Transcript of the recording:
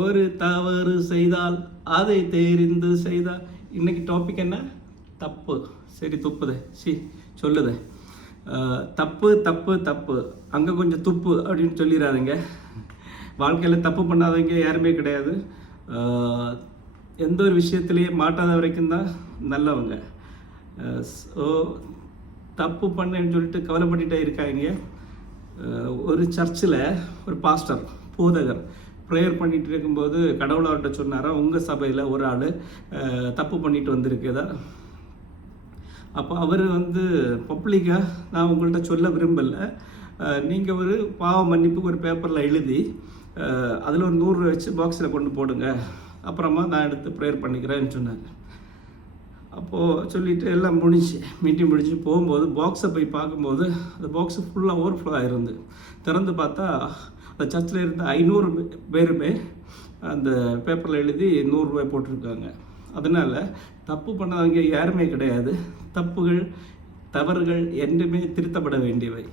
ஒரு தவறு செய்தால் அதை தெரிந்து செய்தால். இன்னைக்கு டாபிக் என்ன? தப்பு. சரி, துப்புதே, சொல்லுதே. தப்பு தப்பு தப்பு, அங்கே கொஞ்சம் துப்பு அப்படின்னு சொல்லிடாதீங்க. வாழ்க்கையில் தப்பு பண்ணாதவங்க யாருமே கிடையாது. எந்த ஒரு விஷயத்துலேயே மாட்டாத வரைக்கும் தான் நல்லவங்க. ஸோ தப்பு பண்ணேன்னு சொல்லிட்டு கவலைப்பட்டுட்டே இருக்காங்க. ஒரு சர்ச்சில் ஒரு பாஸ்டர், போதகர் ப்ரேயர் பண்ணிகிட்டு இருக்கும்போது கடவுள் அவர்கிட்ட சொன்னாரா, உங்கள் சபையில் ஒரு ஆள் தப்பு பண்ணிட்டு வந்திருக்குதா. அப்போ அவர் பப்ளிக்காக நான் உங்கள்கிட்ட சொல்ல விரும்பலை, நீங்கள் ஒரு பாவ மன்னிப்புக்கு ஒரு பேப்பரில் எழுதி அதில் ஒரு 100 வச்சு பாக்ஸில் கொண்டு போடுங்க, அப்புறமா நான் எடுத்து ப்ரேயர் பண்ணிக்கிறேன்னு சொன்னாங்க. அப்போது சொல்லிவிட்டு எல்லாம் முடிஞ்சு மீட்டிங் முடிஞ்சு போகும்போது பாக்ஸை போய் பார்க்கும்போது அந்த பாக்ஸு ஃபுல்லாக ஓவர்ஃப்ளோ ஆகிருந்து. திறந்து பார்த்தா அந்த சர்ச்சில் இருந்த 500 பேருமே அந்த பேப்பரில் எழுதி 100 ரூபாய் போட்டிருக்காங்க. அதனால் தப்பு பண்ணாதவங்க யாருமே கிடையாது. தவறுகள் என்றுமே திருத்தப்பட வேண்டியவை.